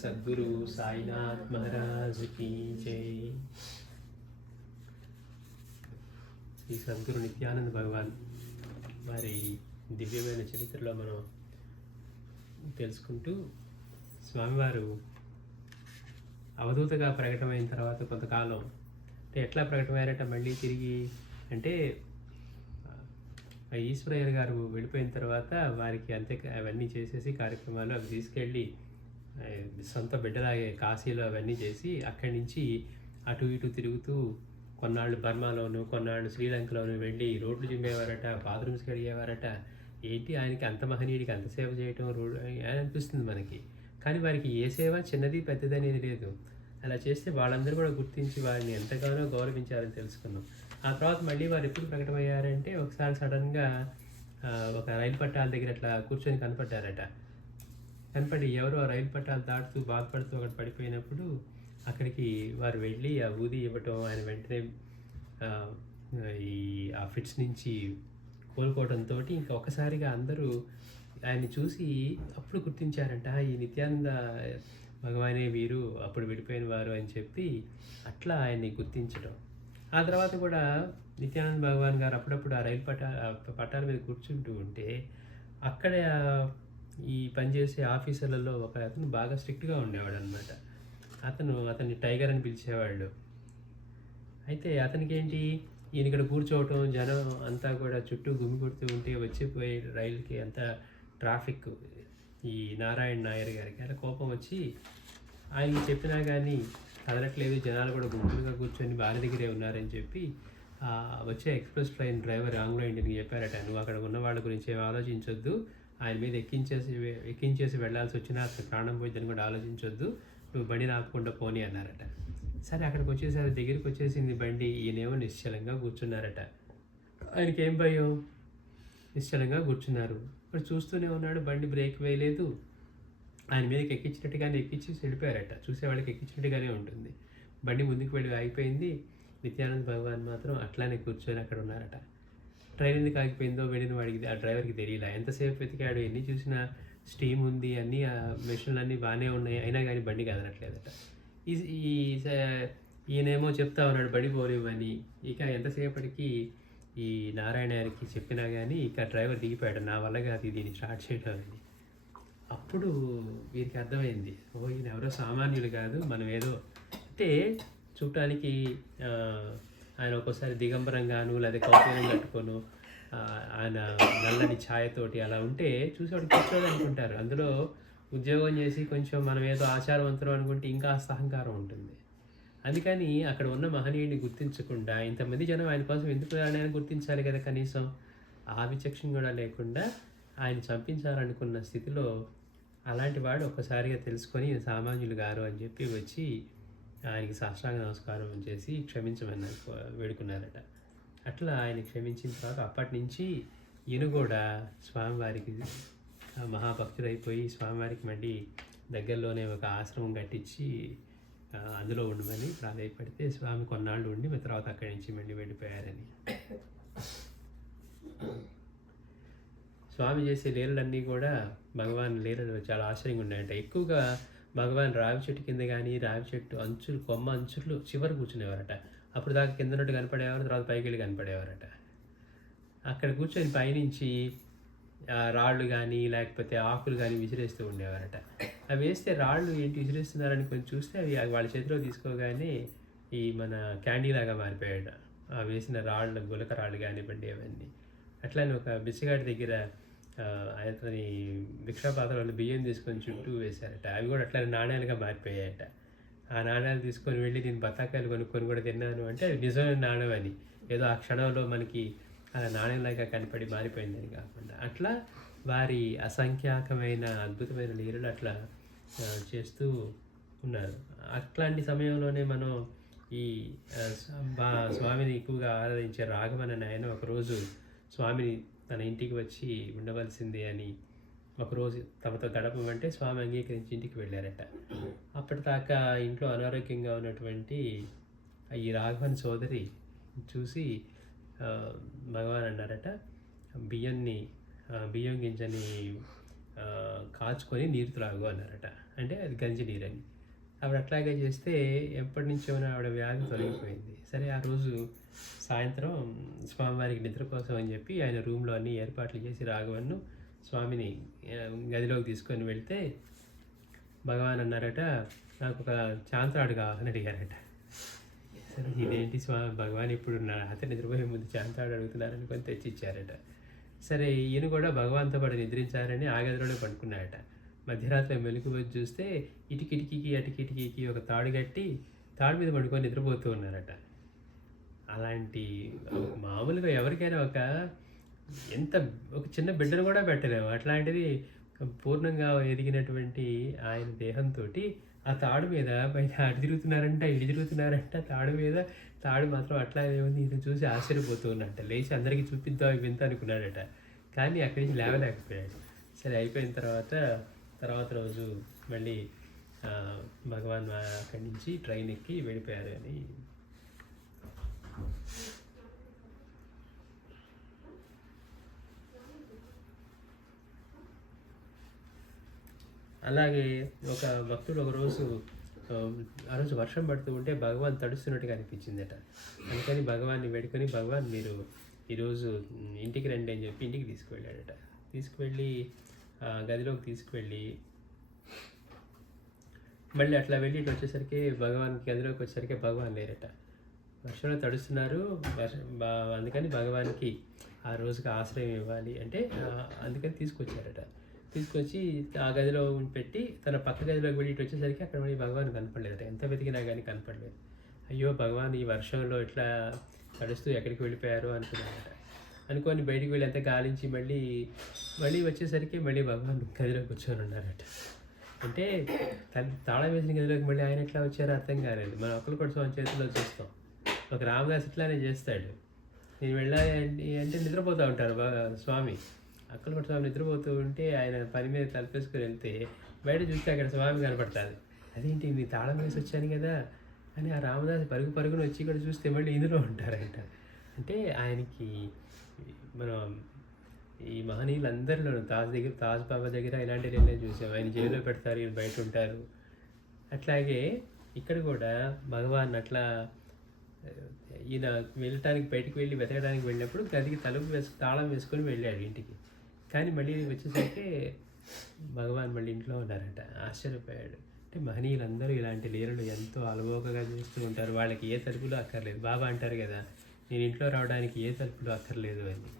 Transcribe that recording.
సద్గురు సాయినాథ్ మహారాజ్ की जय। ఈ సద్గురు నిత్యానంద భగవాన్ వారి దివ్యమైన చరిత్రలో మనం తెలుసుకుంటూ, స్వామివారు అవధూతగా ప్రకటమైన తర్వాత కొంతకాలం అంటే ఎట్లా ప్రకటమయ్యారట మళ్ళీ తిరిగి అంటే ఈశ్వరయ్య గారు వెళ్ళిపోయిన తర్వాత వారికి అంతే అవన్నీ చేసేసి కార్యక్రమాలు అవి తీసుకెళ్ళి సొంత బిడ్డలాగే కాశీలో అవన్నీ చేసి అక్కడి నుంచి అటు ఇటు తిరుగుతూ కొన్నాళ్ళు బర్మాలోను కొన్నాళ్ళు శ్రీలంకలోను వెళ్ళి రోడ్లు చిమ్మేవారట, బాత్రూమ్స్ కడిగేవారట. ఏంటి ఆయనకి అంత మహనీయుడికి అంత సేవ చేయటం అనిపిస్తుంది మనకి. కానీ వారికి ఏ సేవ చిన్నది పెద్దది అనేది లేదు. అలా చేస్తే వాళ్ళందరూ కూడా గుర్తించి వారిని ఎంతగానో గౌరవించారని తెలుసుకున్నాం. ఆ తర్వాత మళ్ళీ వారు ఎప్పుడు ప్రకటమయ్యారంటే ఒకసారి సడన్గా ఒక రైలు పట్టాల దగ్గర అట్లా కూర్చొని కనపడ్డారట. కనపడి ఎవరో రైలు పట్టాలు దాటుతూ బాధపడుతూ అక్కడ పడిపోయినప్పుడు అక్కడికి వారు వెళ్ళి ఆ ఊది ఇవ్వటం, ఆయన వెంటనే ఆ ఫిట్స్ నుంచి కోలుకోవడంతో ఇంకా ఒక్కసారిగా అందరూ ఆయన్ని చూసి అప్పుడు గుర్తించారంట, ఈ నిత్యానంద భగవానే వీరు అప్పుడు విడిపోయిన వారు అని చెప్పి అట్లా ఆయన్ని గుర్తించడం. ఆ తర్వాత కూడా నిత్యానంద భగవాన్ గారు అప్పుడప్పుడు ఆ రైలు పట్టాల మీద కూర్చుంటూ ఉంటే అక్కడ ఈ పనిచేసే ఆఫీసర్లలో ఒక అతను బాగా స్ట్రిక్ట్గా ఉండేవాడు అనమాట. అతన్ని టైగర్ అని పిలిచేవాళ్ళు. అయితే అతనికి ఏంటి, ఈయన ఇక్కడ కూర్చోవటం, జనం అంతా కూడా చుట్టూ గుమి కొడుతూ ఉంటే వచ్చిపోయి రైలుకి అంతా ట్రాఫిక్ ఈ నారాయణ నాయర్ గారికి అలా కోపం వచ్చి ఆయనకి చెప్పినా కానీ కదలట్లేదు, జనాలు కూడా గుంపులుగా కూర్చొని బాగా దగ్గరే ఉన్నారని చెప్పి వచ్చే ఎక్స్ప్రెస్ ట్రైన్ డ్రైవర్ ఆంగ్లో ఇండియన్కి చెప్పారట, నువ్వు అక్కడ ఉన్న వాళ్ళ గురించి ఏమి ఆలోచించొద్దు, ఆయన మీద ఎక్కించేసి వెళ్ళాల్సి వచ్చినా అసలు ప్రాణం పోయిందని కూడా ఆలోచించొద్దు, నువ్వు బండి ఆపకుండా పోనీ అన్నారట. సరే అక్కడికి వచ్చేసరి దగ్గరికి వచ్చేసింది బండి, ఈయనేమో నిశ్చలంగా కూర్చున్నారట. ఆయనకి ఏం భయం, నిశ్చలంగా కూర్చున్నారు. ఇప్పుడు చూస్తూనే ఉన్నాడు, బండి బ్రేక్ వేయలేదు, ఆయన మీదకి ఎక్కించినట్టుగానే ఎక్కించి వెళ్ళిపోయారట. చూసేవాళ్ళకి ఎక్కించినట్టుగానే ఉంటుంది. బండి ముందుకు వెళ్ళి ఆగిపోయింది. నిత్యానంద భగవాన్ మాత్రం అట్లానే కూర్చొని అక్కడ ఉన్నారట. ట్రైన్ ఎందుకు ఆగిపోయిందో వెళ్ళిన వాడికి ఆ డ్రైవర్కి తెలియలే. ఎంతసేపు వెతికాడు, ఎన్ని చూసినా స్టీమ్ ఉంది, అన్నీ మెషిన్లు అన్నీ బాగానే ఉన్నాయి, అయినా కానీ బండి కదలట్లేదట. ఈయనేమో చెప్తా ఉన్నాడు బండి పోలేవని. ఇక ఎంతసేపటికి ఈ నారాయణ గారికి చెప్పినా కానీ ఇక డ్రైవర్ దిగిపోయాడు, నా వల్ల కాదు దీన్ని స్టార్ట్ చేయడం అని. అప్పుడు వీరికి అర్థమైంది, ఈయన ఎవరో సామాన్యులు కాదు, మనం ఏదో అంటే చూడటానికి ఆయన ఒక్కోసారి దిగంబరంగాను లేదా కౌపీనం కట్టుకోను ఆయన నల్లని ఛాయతోటి అలా ఉంటే చూసేవాడు కూర్చోడు అనుకుంటారు. అందులో ఉద్యోగం చేసి కొంచెం మనం ఏదో ఆచారవంతులు అనుకుంటే ఇంకా అహంకారం ఉంటుంది. అందుకని అక్కడ ఉన్న మహనీయుడిని గుర్తించకుండా ఇంతమంది జనం ఆయన కోసం ఎందుకు ఆయన గుర్తించాలి కదా, కనీసం ఆ విచక్షణ కూడా లేకుండా ఆయన చంపించాలనుకున్న స్థితిలో అలాంటి వాడు ఒక్కసారిగా తెలుసుకొని సామాన్యులు గారు అని చెప్పి వచ్చి ఆయనకి సాష్టాంగ నమస్కారం చేసి క్షమించమని వేడుకున్నారట. అట్లా ఆయన క్షమించిన తర్వాత అప్పటి నుంచి ఈయన కూడా స్వామివారికి మహాభక్తుడైపోయి స్వామివారికి మళ్ళీ దగ్గరలోనే ఒక ఆశ్రమం కట్టించి అందులో ఉండమని ప్రాధాయపడితే స్వామి కొన్నాళ్ళు ఉండి తర్వాత అక్కడి నుంచి మళ్ళీ వెళ్ళిపోయారని. స్వామి చేసే లీలలన్నీ కూడా భగవాన్ లీలలు చాలా ఆశ్చర్యంగా ఉన్నాయంట. ఎక్కువగా భగవాన్ రావి చెట్టు కింద కానీ రావి చెట్టు అంచులు కొమ్మ అంచులు చివరి కూర్చునేవారట. అప్పుడు దాకా కింద నుండి కనపడేవారు, తర్వాత పైకి వెళ్ళి కనపడేవారట. అక్కడ కూర్చొని పైనుంచి రాళ్ళు కానీ లేకపోతే ఆకులు కానీ విసిరేస్తూ ఉండేవారట. అవి వేస్తే రాళ్ళు ఏంటి విసిరేస్తున్నారని కొంచెం చూస్తే అవి వాళ్ళ చేతిలో తీసుకోగానే ఈ మన క్యాండీలాగా మారిపోయాడు. ఆ వేసిన రాళ్ళు, గులక రాళ్ళు కానివ్వండి అవన్నీ. అట్లానే ఒక బిచ్చగాడి దగ్గర అతని భిక్షాపాత్రలో బియ్యం తీసుకొని చుట్టూ వేశారట. అవి కూడా అట్లా నాణ్యాలుగా మారిపోయాయట. ఆ నాణ్యాలు తీసుకొని వెళ్ళి నేను బత్తాకాయలు కొనుక్కొని కూడా తిన్నాను అంటే అది నిజమైన నాణ్యం అని, ఏదో ఆ క్షణంలో మనకి అలా నాణ్యంలాగా కనపడి మారిపోయిందని కాకుండా అట్లా వారి అసంఖ్యాకమైన అద్భుతమైన లీలలు అట్లా చేస్తూ ఉన్నారు. అట్లాంటి సమయంలోనే మనం ఈ స్వామిని ఎక్కువగా ఆరాధించే రాఘవన్ ఆయన ఒకరోజు స్వామిని తన ఇంటికి వచ్చి ఉండవలసిందే అని ఒకరోజు తమతో గడపమంటే స్వామి అంగీకరించి ఇంటికి వెళ్ళారట. అప్పటిదాకా ఇంట్లో అనారోగ్యంగా ఉన్నటువంటి ఈ రాఘవన్ సోదరి చూసి భగవాన్ అన్నారట, బియ్యం గింజని కాచుకొని నీరు త్రాగు అన్నారట. అంటే అది గంజి నీరని. ఆవిడ అట్లాగే చేస్తే ఎప్పటి నుంచో ఆవిడ వ్యాధి తొలగిపోయింది. సరే ఆ రోజు సాయంత్రం స్వామివారికి నిద్ర కోసం అని చెప్పి ఆయన రూమ్‌లో అన్ని ఏర్పాట్లు చేసి రాఘవన్ను, స్వామిని గదిలోకి తీసుకొని వెళ్తే భగవాన్ అన్నారట, "నాకొక చాంతాడు కావాలని" అడిగారట. సరే ఇదేంటి భగవాన్ ఇప్పుడు నా రాత్రి నిద్రపోయే ముందు చాంతాడు అడుగుతున్నారనుకొని తెచ్చిచ్చారట. సరే ఈయన కూడా భగవాన్‌తో పాటు నిద్రించారని ఆ గదిలోనే పడుకున్నాడట. మధ్యరాత్రి మెలుకు వచ్చి చూస్తే ఇటు కిటికీకి, అటు కిటికీకి ఒక తాడు కట్టి తాడు మీద పడుకొని నిద్రపోతూ ఉన్నారట. అలాంటి మామూలుగా ఎవరికైనా ఎంత ఒక చిన్న బిడ్డను కూడా పెట్టలేము. అట్లాంటిది పూర్ణంగా ఎదిగినటువంటి ఆయన దేహంతోటి ఆ తాడు మీద పైన అటు తిరుగుతున్నారంట, ఇటు తిరుగుతున్నారంట తాడు మీద. తాడు మాత్రం అట్లాగే ఉంది. ఇది చూసి ఆశ్చర్యపోతూ ఉన్నట్ట. లేచి అందరికీ చూపిద్దాం వింత అనుకున్నాడట. కానీ అక్కడి నుంచి లేవలేకపోయాడు. సరే అయిపోయిన తర్వాత రోజు మళ్ళీ భగవాన్ అక్కడి నుంచి ట్రైన్ ఎక్కి వెళ్ళిపోయారు అని. అలాగే ఒక భక్తుడు ఒకరోజు ఆ రోజు వర్షం పడుతూ ఉంటే భగవాన్ తడుస్తున్నట్టుగా అనిపించిందట. అందుకని భగవాన్ని వేడుకొని, "భగవాన్ మీరు ఈరోజు ఇంటికి రండి" అని చెప్పి ఇంటికి తీసుకువెళ్ళాడట. తీసుకువెళ్ళి గదిలోకి తీసుకువెళ్ళి మళ్ళీ అట్లా వెళ్ళి ఇటు వచ్చేసరికి గదిలోకి వచ్చేసరికి భగవాన్ లేరట. వర్షంలో తడుస్తున్నారు. అందుకని భగవాన్కి ఆ రోజుకి ఆశ్రయం ఇవ్వాలి అంటే అందుకని తీసుకొచ్చారట. తీసుకొచ్చి ఆ గదిలో పెట్టి తన పక్క గదిలోకి వెళ్ళి ఇటు వచ్చేసరికి అక్కడ మళ్ళీ భగవాన్ కనపడలేదట. ఎంత వెతికినా కానీ కనపడలేదు. అయ్యో భగవాన్ ఈ వర్షంలో ఇట్లా తడుస్తూ ఎక్కడికి వెళ్ళిపోయారు అనుకున్నారట. అనుకొని బయటికి వెళ్ళి అంతా గాలించి మళ్ళీ వచ్చేసరికి మళ్ళీ భగవాన్ గదిలోకి కూర్చొని ఉన్నారట. అంటే తాళం వేసిన గదిలోకి మళ్ళీ ఆయన ఎట్లా వచ్చారో అర్థం కాలేదు. మనం అక్కలకోట స్వామి చేతిలో చూస్తాం. ఒక రామదాస్ ఇట్లానే చేస్తాడు. నేను వెళ్ళాలి అంటే నిద్రపోతూ ఉంటారు స్వామి. అక్కలకోట స్వామి నిద్రపోతూ ఉంటే ఆయన పని మీద తలపేసుకొని వెళ్తే బయట చూస్తే అక్కడ స్వామి కనపడతాడు. అదేంటి నీ తాళం వేసి వచ్చాను కదా అని ఆ రామదాస్ పరుగున వచ్చి ఇక్కడ చూస్తే మళ్ళీ ఇందులో ఉంటారంట. అంటే ఆయనకి మనం ఈ మహనీయులందరిలోనూ తాజ్ బాబా దగ్గర ఇలాంటివి నేను చూసాం. ఆయన జైల్లో పెడతారు, ఈయన బయట ఉంటారు. అట్లాగే ఇక్కడ కూడా భగవాన్ అట్లా ఈయన వెళ్ళటానికి బయటికి వెళ్ళి వెతకడానికి వెళ్ళినప్పుడు గదికి తాళం వేసుకొని వెళ్ళాడు ఇంటికి. కానీ మళ్ళీ వచ్చేసరికి భగవాన్ మళ్ళీ ఇంట్లో ఉన్నారట. ఆశ్చర్యపోయాడు. అంటే మహనీయులందరూ ఇలాంటి లీలలు ఎంతో అలవోకగా చేస్తూ ఉంటారు. వాళ్ళకి ఏ తలుపులు అక్కర్లేదు. బాబా అంటారు కదా, నేను ఇంట్లో రావడానికి ఏ తలుపులు అక్కర్లేదు అని.